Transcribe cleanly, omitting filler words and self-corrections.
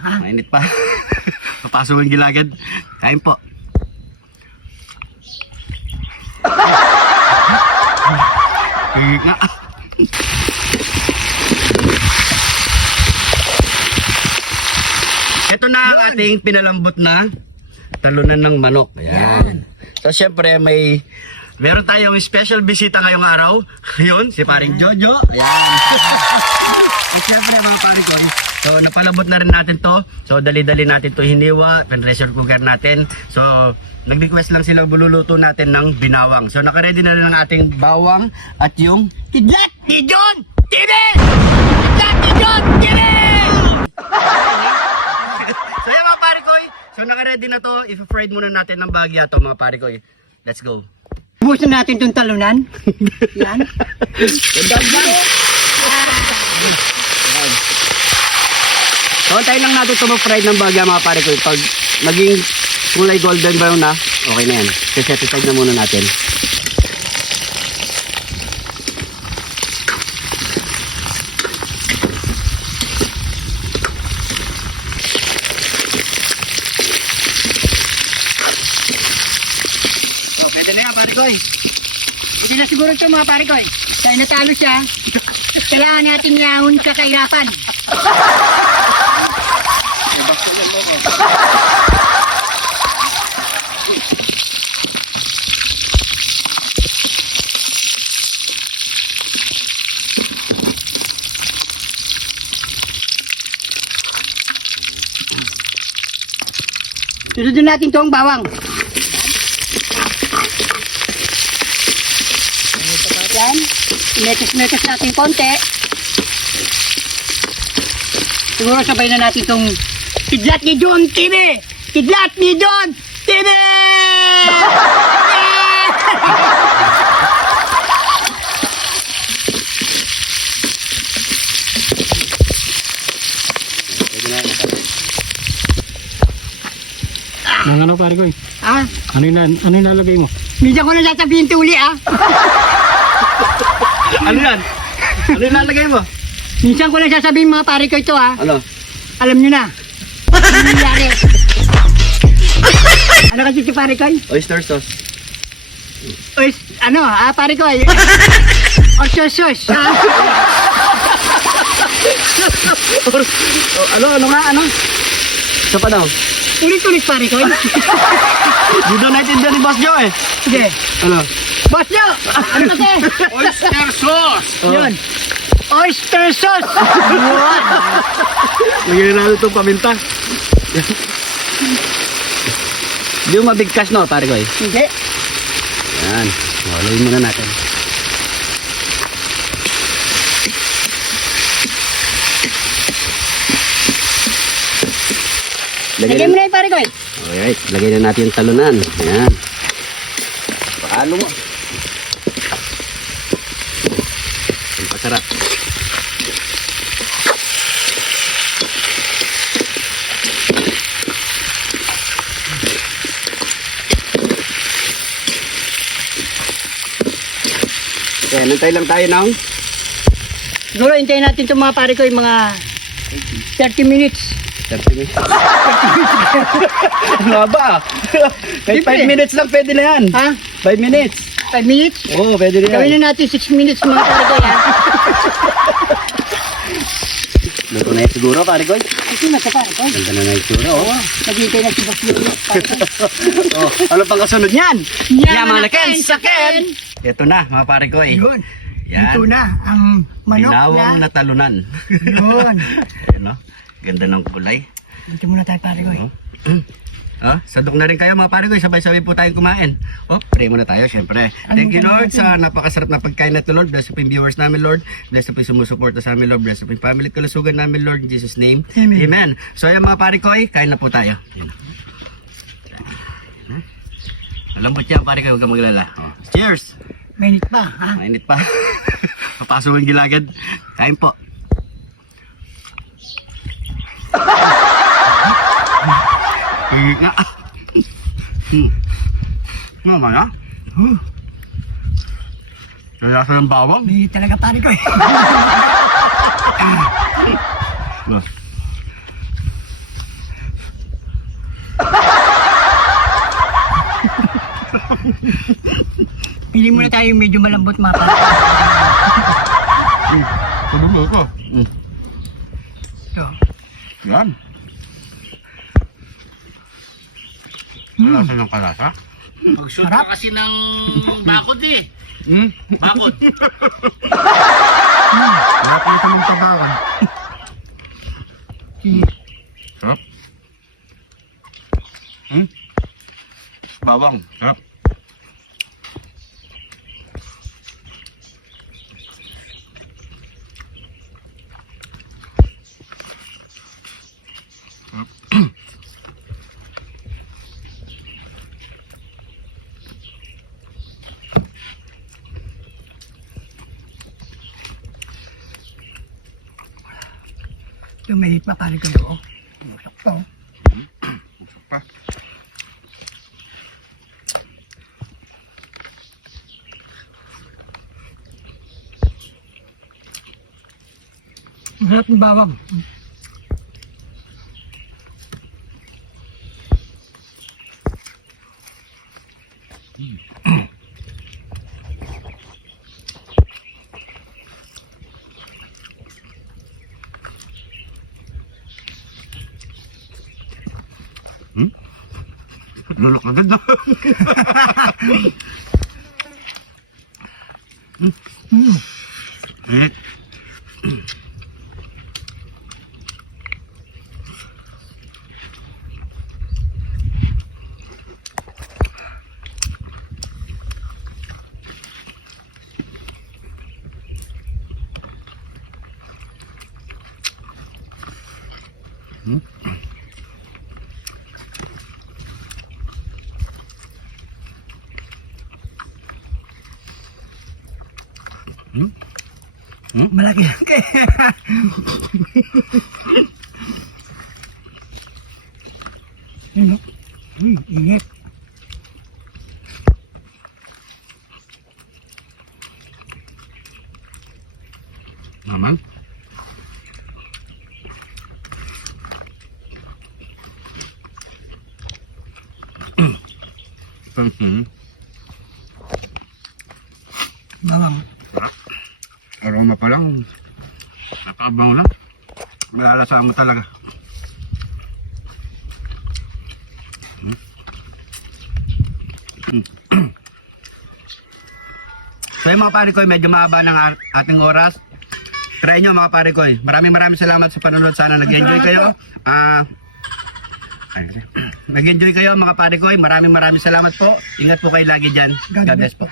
ha? Mainit pa. Papasok yung gilagad. Kain po. Hingit nga. Ito na ang ating pinalambot na talunan ng manok. Ayan. So syempre meron tayong special bisita ngayong araw. Ayun, si paring Jojo. Ayan. So syempre mga pare ko, so napalabot na rin natin to. So dali-dali natin to hiniwa, pan-pressure cooker natin. So nag-request lang sila bululuto natin ng binawang. So naka-ready na rin ang ating bawang at yung Kidlat ni John TV! Kidlat ni John TV! So yan mga pare ko, so naka-ready na to. I-fried muna natin ng bagya to mga pare ko. Let's go. Buhusan natin itong talunan. Yan. So antayin lang natin ito mag-fried ng bagya mga pare ko. Pag naging kulay golden brown na, okay na yan. Set aside na muna natin. So pwede na yan pare ko. Hindi na siguro ito mga pare ko. Dahil natalo siya, kailangan natin yahon kakahirapan. Sunodin natin itong bawang. Yan. Metos-metos natin konti. Siguro sabay na natin itong Kidlat ni John TV! Kidlat ni John TV! Nang ano pare ko eh? Ah, Ano yung nalagay mo? minsan ko na sasabihin ito uli ah. Ano yan? Ano yung lalagay mo? Minsan ko na sasabihin mga pare ko ito ah. Ano? Alam nyo na. Ano nangyari? Ano kasi si pare ko? Oyster sauce. Uy, ano pare ko ay. Osos. Ano nga? Isa pa daw. Ulit-ulit pare ko. Di daw naintindihan ni Boss Joe eh. Sige. Ano? Boss nyo! Ano kasi? Oyster sauce! Yun. Oyster sauce! Yun. Lagyan na natin itong paminta. Hindi mo mabigkas no, pare ko eh. Hindi. Yan. Haloyin muna natin. Lagyan mo na yung pare ko eh. Alright, lagay na natin yung talunan. Ayan. Paano mo? Ang pasarap. Ayan, nantay lang tayo ng Siguro hintayin natin itong mga pare ko yung mga 30 minutes. 30 minutes. Ano ba? Kahit 5 minutes lang pwede na yan. Ha? 5 minutes. 5 minutes? Oo, pwede na yan. Gawin na natin 6 minutes mga pare ko ha. Luto na yan siguro, pare ko. Ito na sa pare ko. Ganda na yung tsura, oh. Naghihintay na si Boss Lolo. Oh, ano pang kasunod niyan? Yamanaken, saken! Ito na, mga pare ko. Yun. Yan. Ito na ang manok Binawang na. na talunan. Yun. Ano? Ganda ng kulay. Ito muna tayo pare ko. Oh. Sadok na rin kayo mga pare ko. Sabay-sabay po tayong kumain. Oh, pray muna tayo syempre. Thank you Lord sa napakasarap na pagkain na ito Lord. Bless po yung viewers namin Lord. Bless po yung sumusuporta sa amin Lord. Bless po yung family kalusugan namin Lord. In Jesus name. Amen. Amen. So ayan mga pare ko, kain na po tayo. Malambot yan pare ko. Huwag kang maglala. Oh. Cheers! Mainit pa ha. Mainit pa. Papasok yung gilagad. Kain po. Hingit nga. Mama na. Kaya sa ng bawang. Mainit talaga pare ko Ba. Pili muna tayo yung medyo malambot mga pare. Sabi ko. Ito. Yan. Kalasa ng kalasa. Mag-shoot ka kasi ng bakod eh. Bakod. Sarap nito ng tabawan. Sarap. Bawang. Sarap. Ito may pa pare kayo. Busok to. Busok pa. Ang sarap ng bawang. Lulok agad na. Malaki lang kayo. Ano? Init. Naman. Bawang. Aroma pa lang. Nakabaw na. Malalasa mo talaga. So yung mga pare ko, medyo mahaba ng ating oras. Try nyo mga pare ko. Maraming salamat sa panonood. Sana nag-enjoy kayo. Nag-enjoy kayo mga pare ko. Maraming salamat po. Ingat po kayo lagi dyan. God bless po.